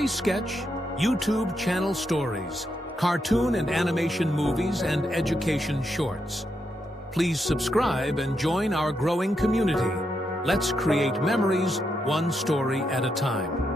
Story Sketch, YouTube channel stories, cartoon and animation movies, and education shorts. Please subscribe and join our growing community. Let's create memories, one story at a time.